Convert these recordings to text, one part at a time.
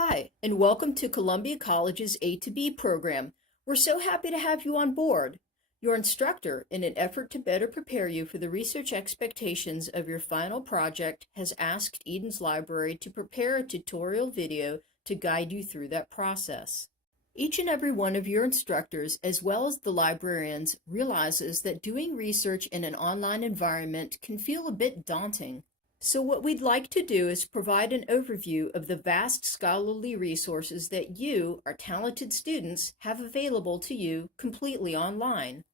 Hi, and welcome to Columbia College's A to B program. We're so happy to have you on board. Your instructor, in an effort to better prepare you for the research expectations of your final project, has asked Eden's Library to prepare a tutorial video to guide you through that process. Each and every one of your instructors, as well as the librarians, realizes that doing research in an online environment can feel a bit daunting. So what we'd like to do is provide an overview of the vast scholarly resources that you, our talented students, have available to you completely online.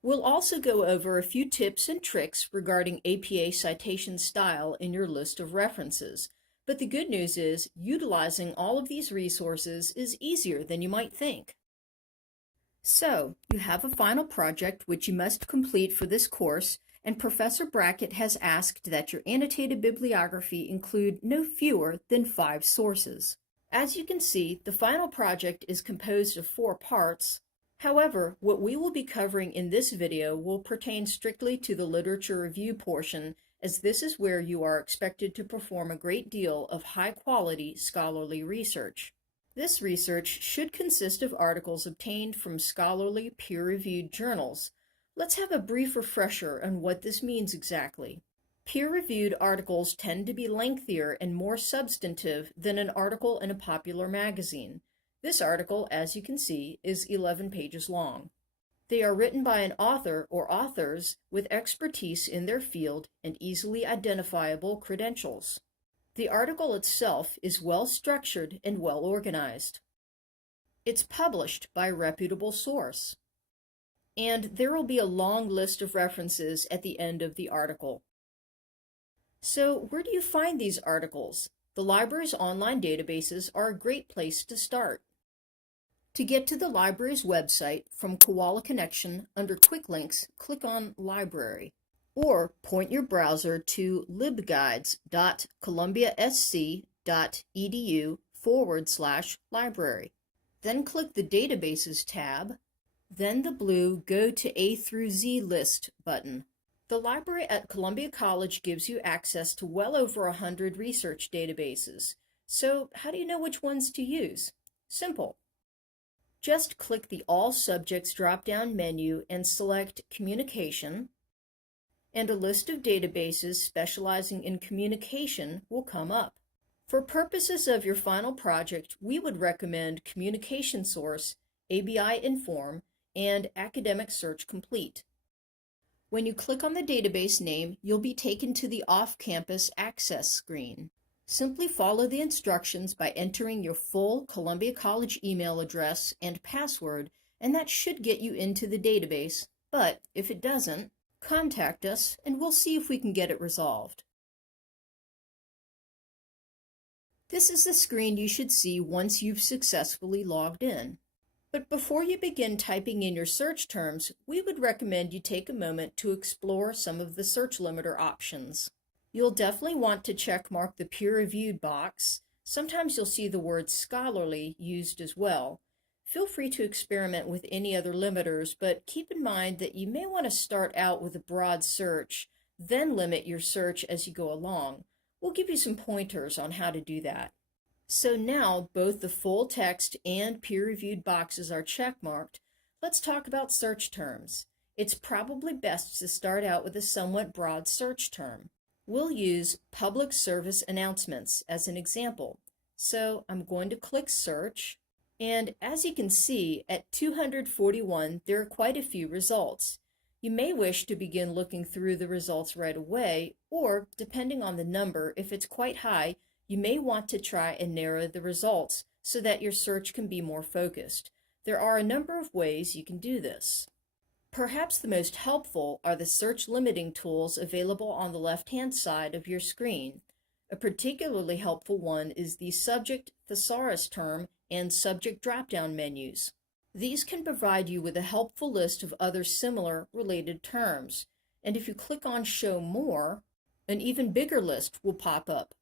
We'll also go over a few tips and tricks regarding APA citation style in your list of references. But the good news is, utilizing all of these resources is easier than you might think. So, you have a final project which you must complete for this course, and Professor Brackett has asked that your annotated bibliography include no fewer than 5 sources. As you can see, the final project is composed of 4 parts. However, what we will be covering in this video will pertain strictly to the literature review portion, as this is where you are expected to perform a great deal of high-quality scholarly research. This research should consist of articles obtained from scholarly peer-reviewed journals. Let's have a brief refresher on what this means exactly. Peer-reviewed articles tend to be lengthier and more substantive than an article in a popular magazine. This article, as you can see, is 11 pages long. They are written by an author or authors with expertise in their field and easily identifiable credentials. The article itself is well structured and well organized. It's published by a reputable source. And there will be a long list of references at the end of the article. So, where do you find these articles? The library's online databases are a great place to start. To get to the library's website from Koala Connection under Quick Links, click on Library, or point your browser to libguides.columbiasc.edu/library. Then click the Databases tab, then the blue Go to A through Z List button. The library at Columbia College gives you access to well over 100 research databases. So how do you know which ones to use? Simple. Just click the All Subjects drop-down menu and select Communication, and a list of databases specializing in communication will come up. For purposes of your final project, we would recommend Communication Source, ABI Inform, and Academic Search Complete. When you click on the database name, you'll be taken to the off-campus access screen. Simply follow the instructions by entering your full Columbia College email address and password, and that should get you into the database. But if it doesn't, contact us and we'll see if we can get it resolved. This is the screen you should see once you've successfully logged in. But before you begin typing in your search terms, we would recommend you take a moment to explore some of the search limiter options. You'll definitely want to checkmark the peer-reviewed box. Sometimes you'll see the word scholarly used as well. Feel free to experiment with any other limiters, but keep in mind that you may want to start out with a broad search, then limit your search as you go along. We'll give you some pointers on how to do that. So now both the full text and peer-reviewed boxes are checkmarked. Let's talk about search terms. It's probably best to start out with a somewhat broad search term. We'll use public service announcements as an example. So I'm going to click search, and as you can see, at 241 there are quite a few results. You may wish to begin looking through the results right away, or depending on the number, if it's quite high, you may want to try and narrow the results so that your search can be more focused. There are a number of ways you can do this. Perhaps the most helpful are the search limiting tools available on the left-hand side of your screen. A particularly helpful one is the Subject Thesaurus Term and Subject drop-down menus. These can provide you with a helpful list of other similar related terms, and if you click on Show More, an even bigger list will pop up.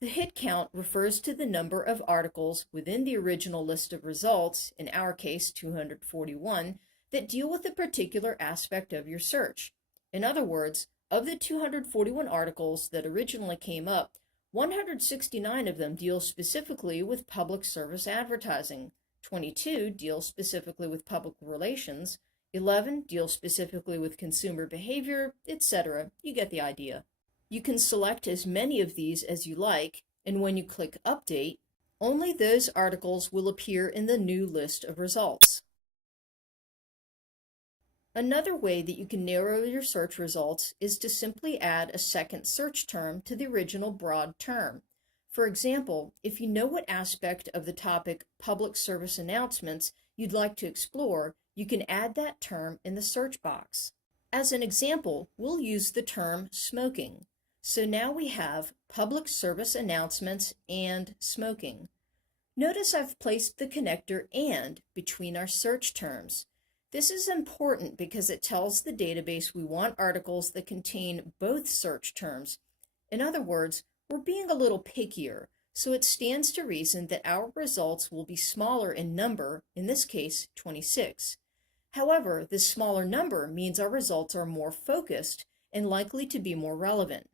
The hit count refers to the number of articles within the original list of results, in our case 241, that deal with a particular aspect of your search. In other words, of the 241 articles that originally came up, 169 of them deal specifically with public service advertising, 22 deal specifically with public relations, 11 deal specifically with consumer behavior, etc. You get the idea. You can select as many of these as you like, and when you click Update, only those articles will appear in the new list of results. Another way that you can narrow your search results is to simply add a second search term to the original broad term. For example, if you know what aspect of the topic public service announcements you'd like to explore, you can add that term in the search box. As an example, we'll use the term smoking. So now we have public service announcements and smoking. Notice I've placed the connector "and" between our search terms. This is important because it tells the database we want articles that contain both search terms. In other words, we're being a little pickier, so it stands to reason that our results will be smaller in number, in this case 26. However, this smaller number means our results are more focused and likely to be more relevant.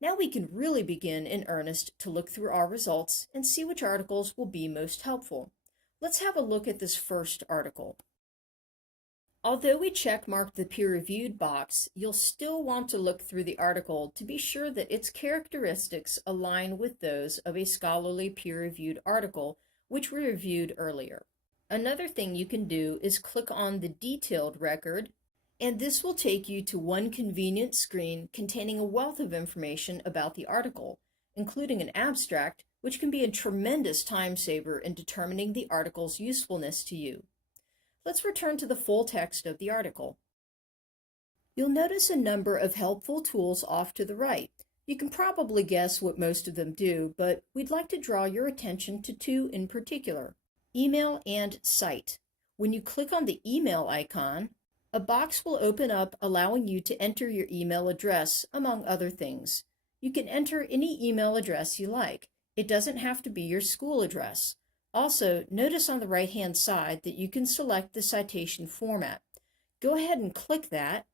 Now we can really begin in earnest to look through our results and see which articles will be most helpful. Let's have a look at this first article. Although we checkmarked the peer-reviewed box, you'll still want to look through the article to be sure that its characteristics align with those of a scholarly peer-reviewed article, which we reviewed earlier. Another thing you can do is click on the detailed record, and this will take you to one convenient screen containing a wealth of information about the article, including an abstract, which can be a tremendous time saver in determining the article's usefulness to you. Let's return to the full text of the article. You'll notice a number of helpful tools off to the right. You can probably guess what most of them do, but we'd like to draw your attention to two in particular: email and cite. When you click on the email icon, a box will open up allowing you to enter your email address, among other things. You can enter any email address you like. It doesn't have to be your school address. Also, notice on the right-hand side that you can select the citation format. Go ahead and click that,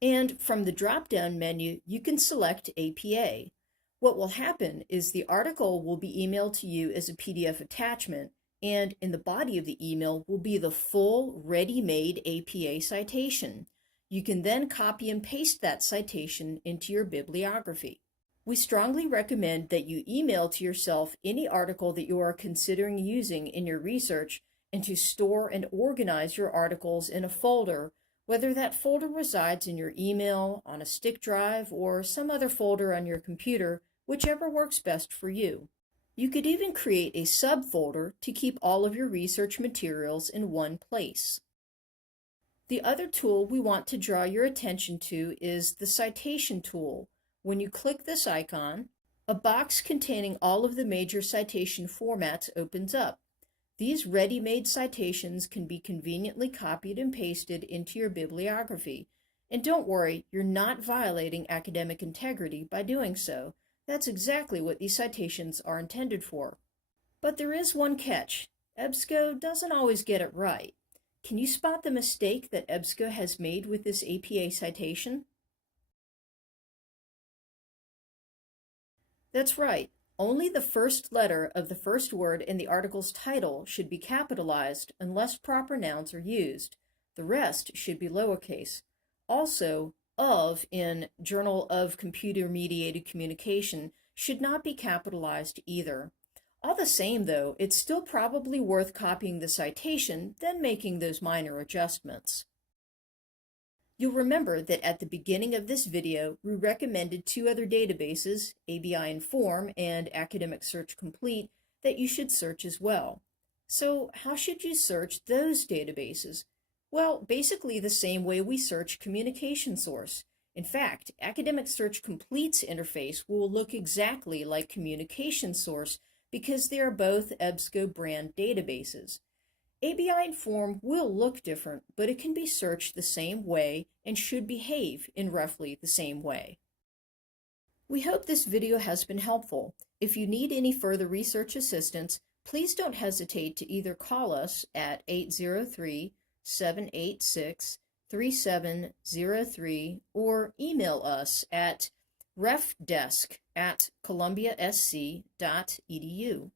and from the drop-down menu, you can select APA. What will happen is the article will be emailed to you as a PDF attachment, and in the body of the email will be the full, ready-made APA citation. You can then copy and paste that citation into your bibliography. We strongly recommend that you email to yourself any article that you are considering using in your research and to store and organize your articles in a folder, whether that folder resides in your email, on a stick drive, or some other folder on your computer, whichever works best for you. You could even create a subfolder to keep all of your research materials in one place. The other tool we want to draw your attention to is the citation tool. When you click this icon, a box containing all of the major citation formats opens up. These ready-made citations can be conveniently copied and pasted into your bibliography. And don't worry, you're not violating academic integrity by doing so. That's exactly what these citations are intended for. But there is one catch. EBSCO doesn't always get it right. Can you spot the mistake that EBSCO has made with this APA citation? That's right. Only the first letter of the first word in the article's title should be capitalized unless proper nouns are used. The rest should be lowercase. Also, "of" in Journal of Computer-Mediated Communication should not be capitalized either. All the same, though, it's still probably worth copying the citation, then making those minor adjustments. You'll remember that at the beginning of this video, we recommended two other databases, ABI Inform and Academic Search Complete, that you should search as well. So how should you search those databases? Well, basically the same way we search Communication Source. In fact, Academic Search Complete's interface will look exactly like Communication Source because they are both EBSCO brand databases. ABI Inform will look different, but it can be searched the same way and should behave in roughly the same way. We hope this video has been helpful. If you need any further research assistance, please don't hesitate to either call us at 803-786-3703 or email us at refdesk@columbiasc.edu.